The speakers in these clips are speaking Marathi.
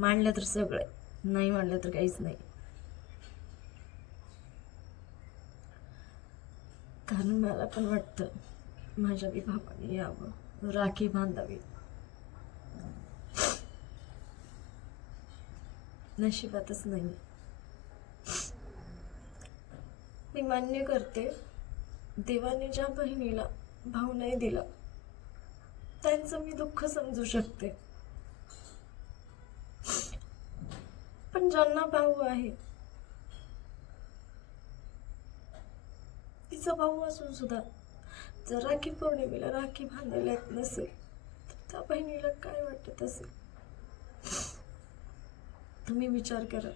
मांडलं तर सगळं, नाही मांडलं तर काहीच नाही. कारण मला पण वाटतं माझ्या बी भावाने यावं, राखी बांधावी. नशिबातच नाही. मी मान्य करते, देवाने ज्या बहिणीला भाऊ नाही दिला त्यांचं मी दुःख समजू शकते, पण ज्यांना भाऊ आहे, तिचा भाऊ असून सुद्धा जर राखी पौर्णिमेला राखी बांधायला येत नसेल तर त्या बहिणीला काय वाटत असेल? तुम्ही विचार करा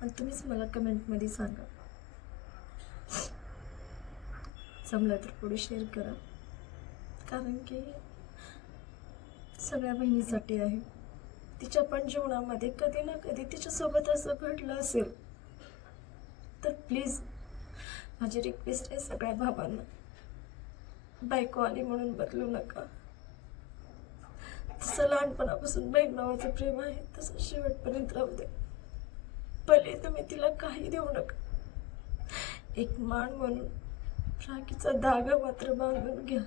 आणि तुम्हीच मला कमेंटमध्ये सांगा. जमलं तर पुढे शेअर करा, कारण की सगळ्या बहिणीसाठी आहे. तिच्या पण जीवनामध्ये कधी ना कधी तिच्यासोबत असं घडलं असेल तर प्लीज माझी रिक्वेस्ट आहे सगळ्या भावांना, बायको आली म्हणून बदलू नका. तसं लहानपणापासून बहीण भावाचं प्रेम आहे तसं शेवटपर्यंत राहू दे. भले तुम्ही तिला काही देऊ नका, एक मान म्हणून राखीचा धागा मात्र बांधून घ्या.